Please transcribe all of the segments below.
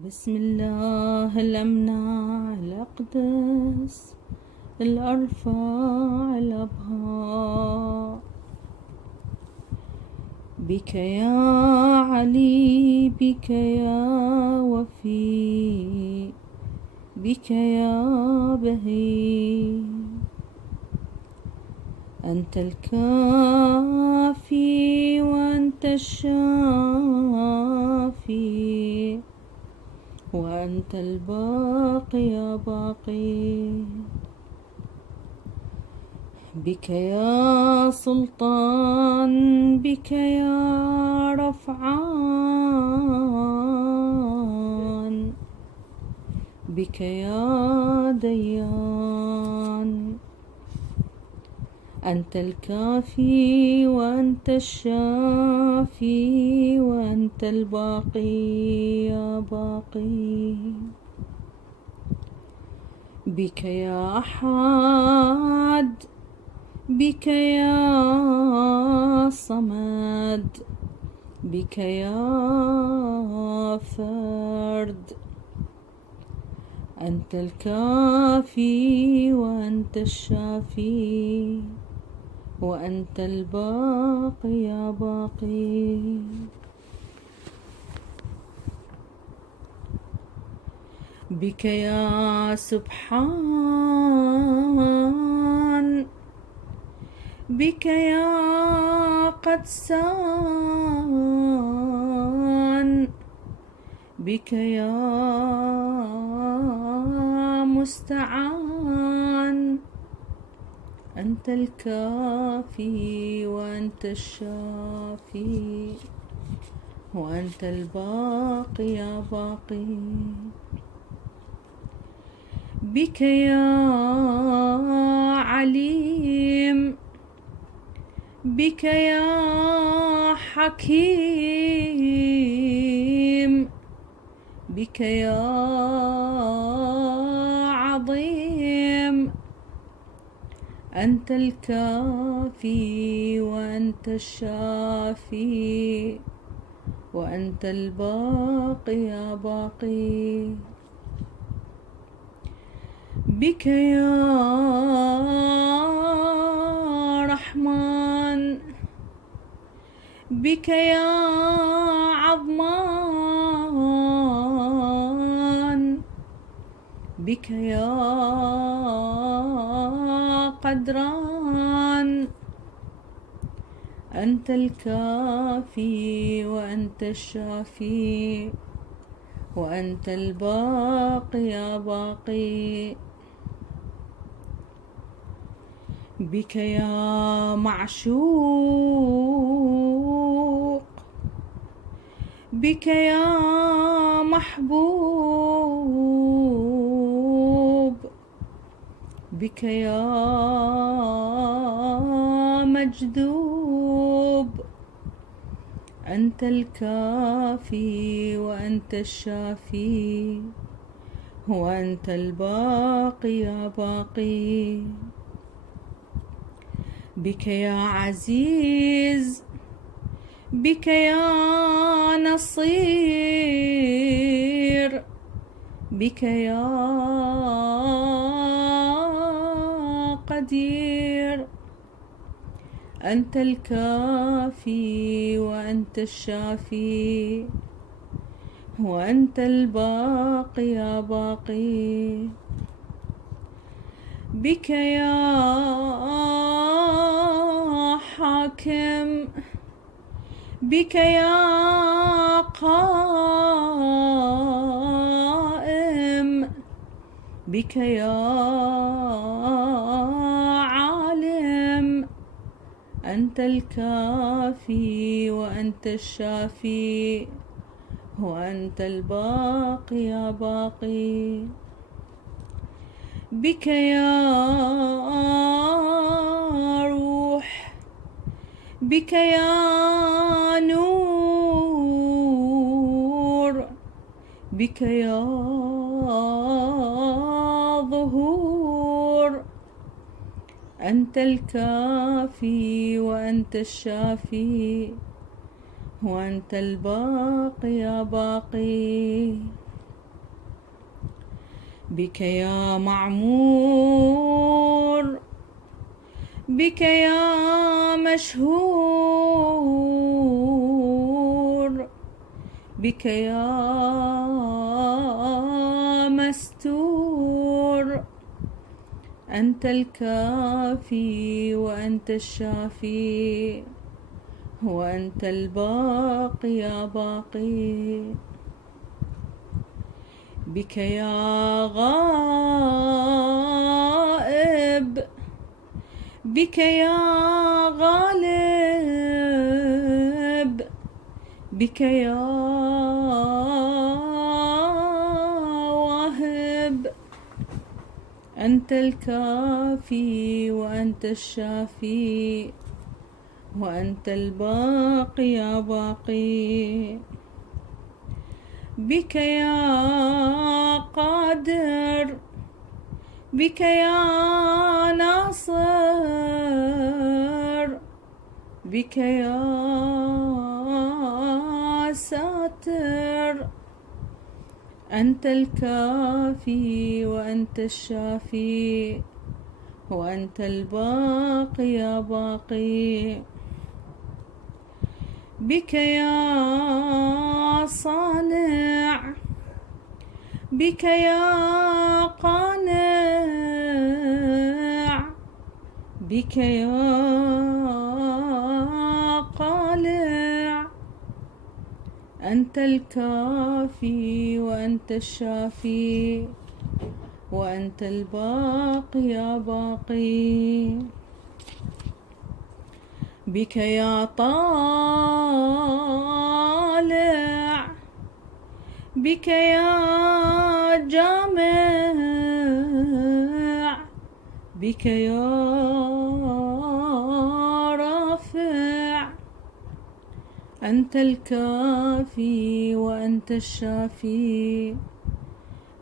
بسم الله الأمنع الأقدس الأرفع الأبهى، بك يا علي، بك يا وفي، بك يا بهي. أنت الكافي وأنت الشافي، وأنت الباقي يا باقي. بك يا سلطان، بك يا رفعان، بك يا ديان. أنت الكافي وأنت الشافي، وأنت الباقي يا باقي. بك يا أحد، بك يا صمد، بك يا فرد. أنت الكافي وأنت الشافي، وأنت الباقي يا باقي. بك يا سبحان، بك يا قدسان، بك يا مستعان. أنت الكافي وأنت الشافي، وأنت الباقي يا باقي. بك يا عليم، بك يا حكيم، بك يا عظيم. أنت الكافي وأنت الشافي، وأنت الباقي يا باقي. بك يا رحمن، بك يا عظمان، بك يا قدران. أنت الكافي وأنت الشافي، وأنت الباقي يا باقي. بك يا معشوق، بك يا محبوب، بك يا مجذوب. أنت الكافي وأنت الشافي، وأنت الباقي يا باقي. بك يا عزيز، بك يا نصير، بك يا قدير. أنت الكافي وأنت الشافي، وأنت الباقي يا باقي. بك يا حاكم، بك يا قائم، بك يا عالم. أنت الكافي وأنت الشافي، وأنت الباقي يا باقي. بك يا روح، بك يا نور، بك يا ظهور. أنت الكافي وأنت الشافي، وأنت الباقي يا باقي. بك يا معمور، بك يا مشهور، بك يا مستور. أنت الكافي وأنت الشافي، وأنت الباقي يا باقي. بك يا غائب، بك يا غالب، بك يا واهب. أنت الكافي وأنت الشافي، وأنت الباقي يا باقي. بك يا قادر، بك يا ناصر، بك يا ساتر. أنت الكافي وأنت الشافي، وأنت الباقي يا باقي. بك يا صانع، بك يا قانع، بك يا قالع. أنت الكافي وأنت الشافي، وأنت الباقي يا باقي. بك يا طالع، بك يا جامع، بك يا رافع. أنت الكافي وأنت الشافي،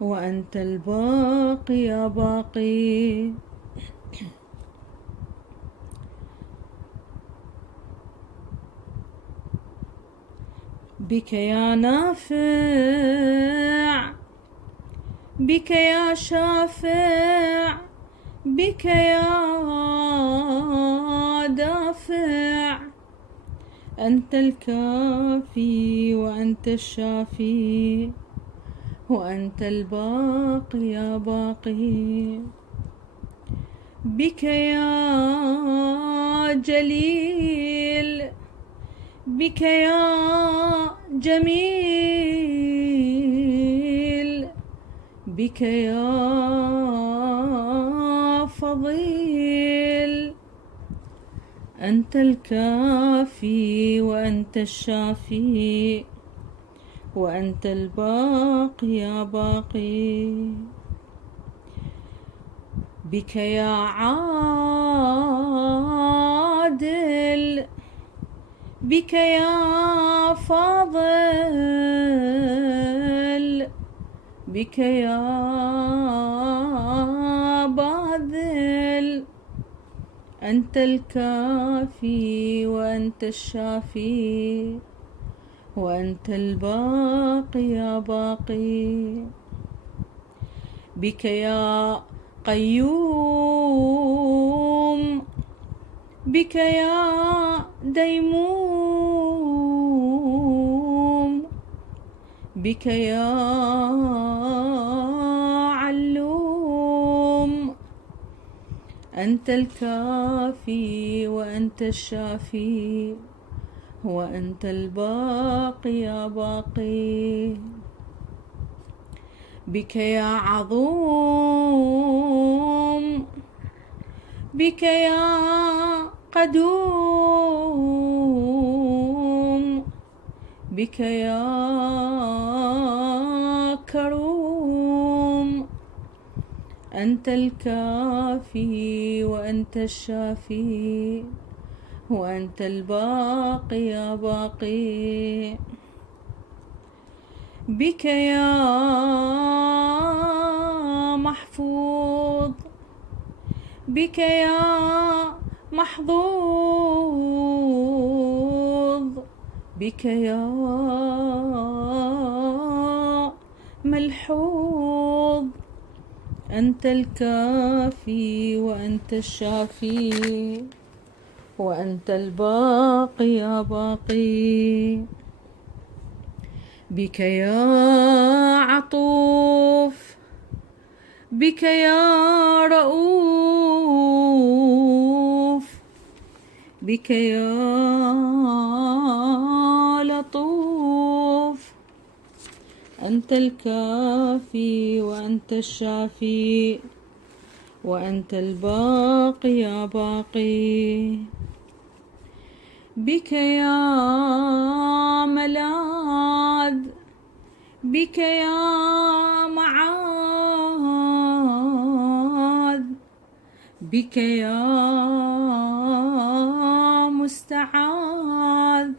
وأنت الباقي يا باقي. بك يا نافع، بك يا شافع، بك يا دافع. أنت الكافي وأنت الشافي، وأنت الباقي يا باقي. بك يا جليل، بك يا جميل، بك يا فضيل. أنت الكافي وأنت الشافي، وأنت الباقي يا باقي. بك يا عادل، بك يا فاضل، بك يا باذل. أنت الكافي وأنت الشافي، وأنت الباقي يا باقي. بك يا قيوم، بك يا ديموم، بك يا علوم. أنت الكافي وأنت الشافي، وأنت الباقي يا باقي. بك يا عظوم، بك يا قدوم، بك يا كروم. أنت الكافي وأنت الشافي، وأنت الباقي يا باقي. بك يا محفوظ، بك يا محظوظ، بك يا ملحوظ. أنت الكافي وأنت الشافي وأنت الباقي يا باقي. بك يا عطوف، بك يا رؤوف، بك يا لطوف. أنت الكافي وأنت الشافي وأنت الباقي يا باقي. بك يا ملاذ، بك يا معاذ، بك يا مستعاذ.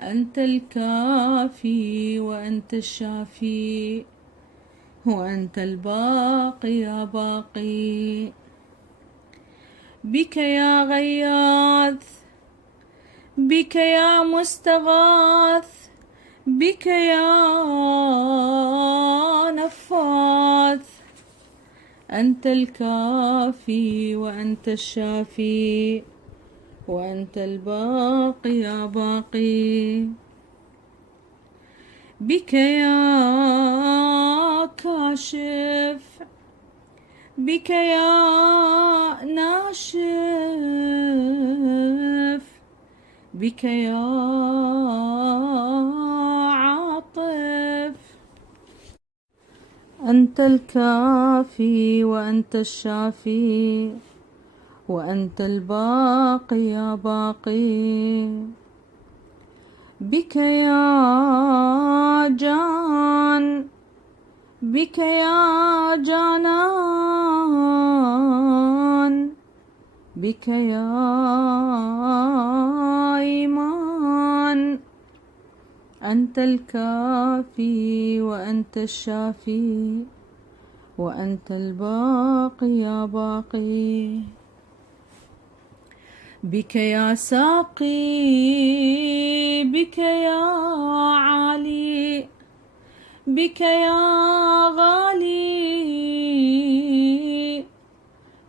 أنت الكافي وأنت الشافي وأنت الباقي يا باقي. بك يا غياث، بك يا مستغاث، بك يا نفاث. أنت الكافي وأنت الشافي وأنت الباقي يا باقي. بك يا كاشف، بك يا ناشف، بك يا عاطف. أنت الكافي وأنت الشافي وأنت الباقي يا باقي. بك يا جان، بك يا جانان، بك يا إيمان. أنت الكافي وأنت الشافي وأنت الباقي يا باقي. بك يا ساقي، بك يا عالي، بك يا غالي.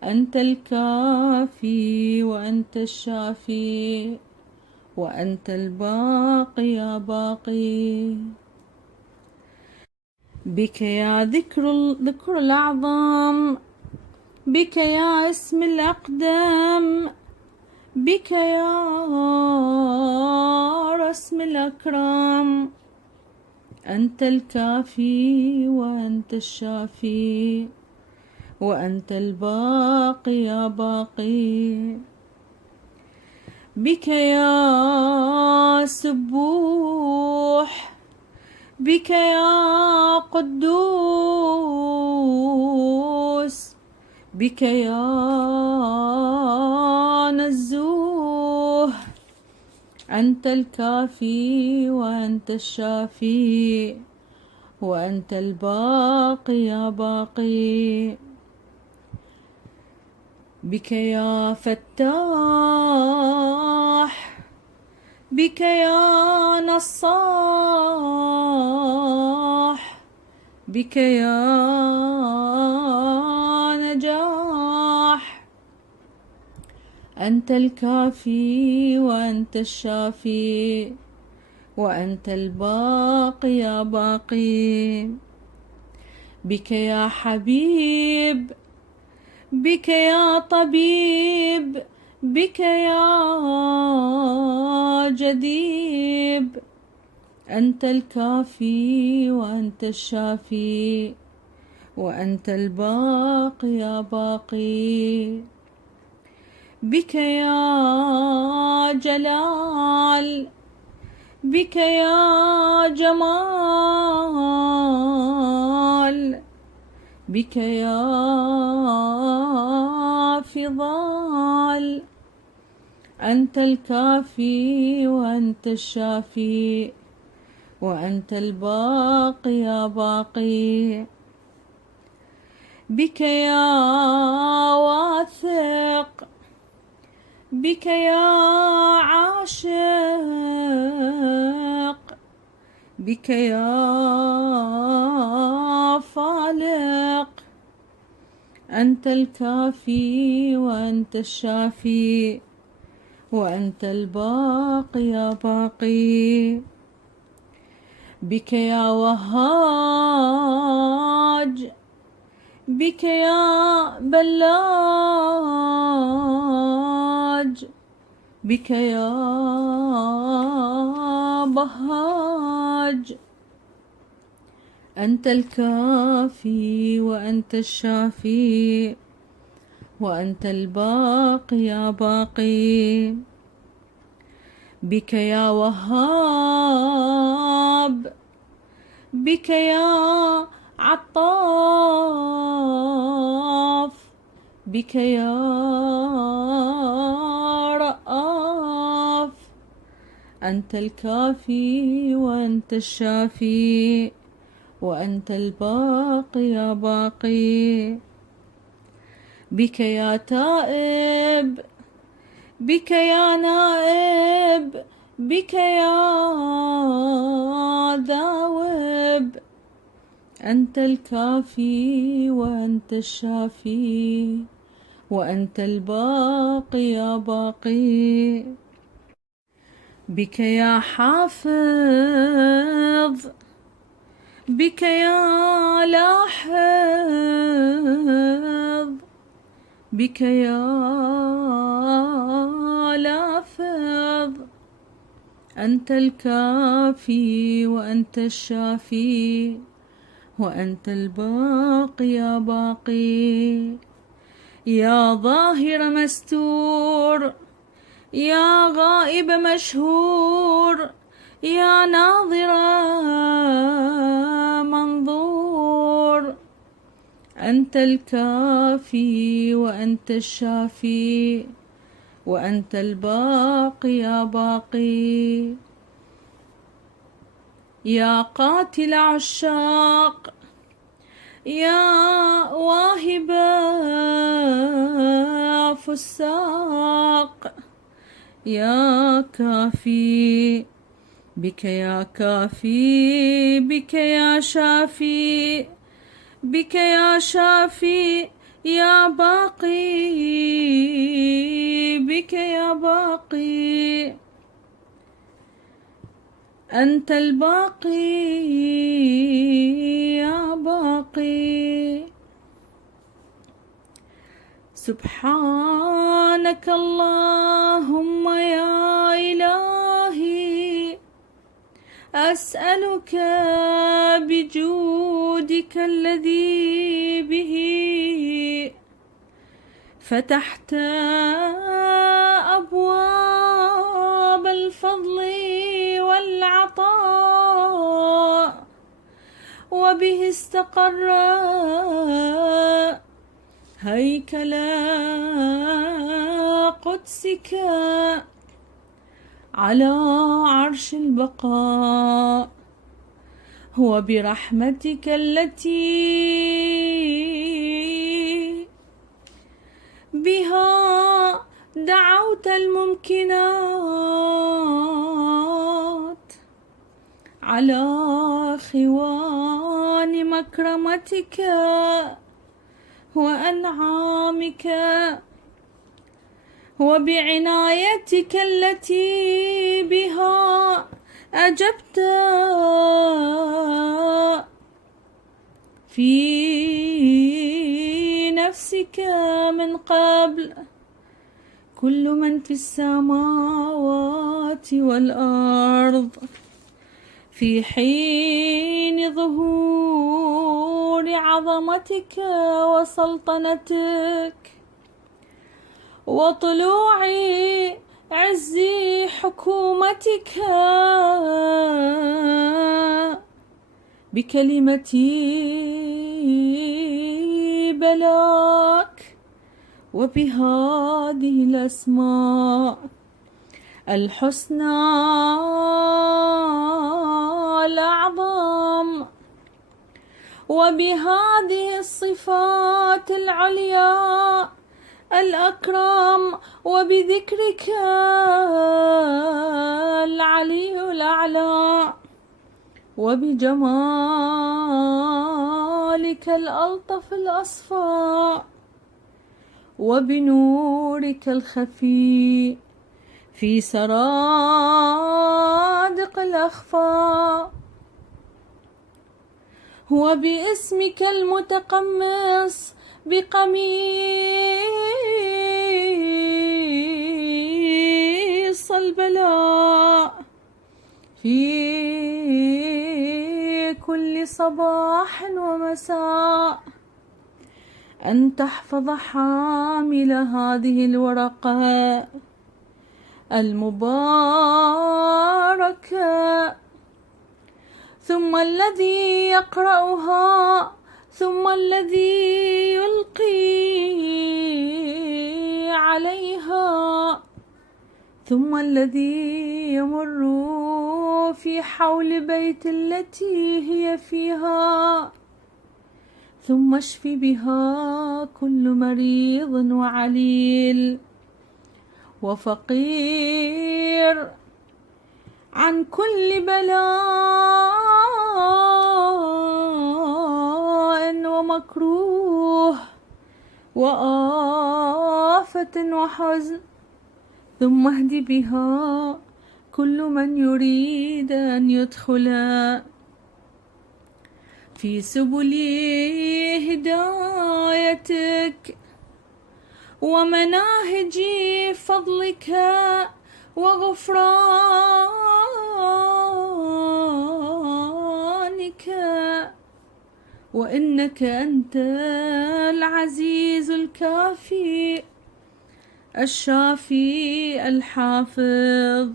أنت الكافي وأنت الشافي وأنت الباقي يا باقي. بك يا ذكر الأعظم، بك يا اسم الأقدم، بك يا رسم الأكرم. أنت الكافي وأنت الشافي وأنت الباقي يا باقي. بك يا سبوح، بك يا قدوس، بك يا نزوه. أنت الكافي وأنت الشافي وأنت الباقي يا باقي. بك يا فتاح، بك يا نصاح، بك يا نجاح. أنت الكافي وأنت الشافي وأنت الباقي يا باقي. بك يا حبيب، بك يا طبيب، بك يا جديب. أنت الكافي وأنت الشافي وأنت الباقي يا باقي. بك يا جلال، بك يا جمال، بك يا فضال. أنت الكافي وأنت الشافي وأنت الباقي يا باقي. بك يا واثق، بك يا عاشق، بك يا فالق. أنت الكافي وأنت الشافي وأنت الباقي يا باقي. بك يا وهاج، بك يا بلاج، بك يا بهاج. أنت الكافي وأنت الشافي وأنت الباقي يا باقي. بك يا وهاب، بك يا عطاف، بك يا رآف. أنت الكافي وأنت الشافي وأنت الباقي يا باقي. بك يا تائب، بك يا نائب، بك يا ذاوب. أنت الكافي وأنت الشافي وأنت الباقي يا باقي. بك يا حافظ، بك يا لاحظ، بك يا لافظ. أنت الكافي وأنت الشافي وأنت الباقي يا باقي. يا ظاهر مستور، يا غائب مشهور، يا ناظر منظور. أنت الكافي وأنت الشافي وأنت الباقي يا باقي. يا قاتل عشاق، يا واهب فساق، يا كافي. بك يا كافي، بك يا شافي، بك يا شافي يا باقي، بك يا باقي. أنت الباقي يا باقي. سبحانك اللهم يا إلهي، أسألك بجودك الذي به فتحت أبواب الفضل والعطاء، وبه استقر هيكل قدسك على عرش البقاء. وبرحمتك التي بها دعوت الممكنات على خوان مكرمتك وأنعامك، وبعنايتك التي بها أجبت في نفسك من قبل كل من في السماوات والأرض، في حين ظهور عظمتك وسلطنتك وطلوع عز حكومتك، بكلمتي بلاك وبهذه الأسماء الحسنى الأعظم وبهذه الصفات العليا الأكرم وبذكرك العلي الأعلى وبجمالك الألطف الأصفى وبنورك الخفي في سرادق الأخفاء، وباسمك المتقمص بقميص البلاء في كل صباح ومساء، أن تحفظ حامل هذه الورقة المباركة، ثم الذي يقرأها، ثم الذي يلقي عليها، ثم الذي يمر في حول بيت التي هي فيها، ثم اشف بها كل مريض وعليل وفقير عن كل بلاء ومكروه وآفة وحزن، ثم اهد بها كل من يريد أن يدخل في سبل هدايتك ومناهج فضلك وغفرانك، وإنك أنت العزيز الكافي الشافي الحافظ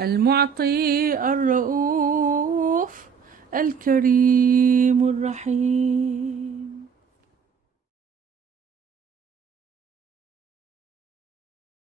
المعطي الرؤوف الكريم الرحيم.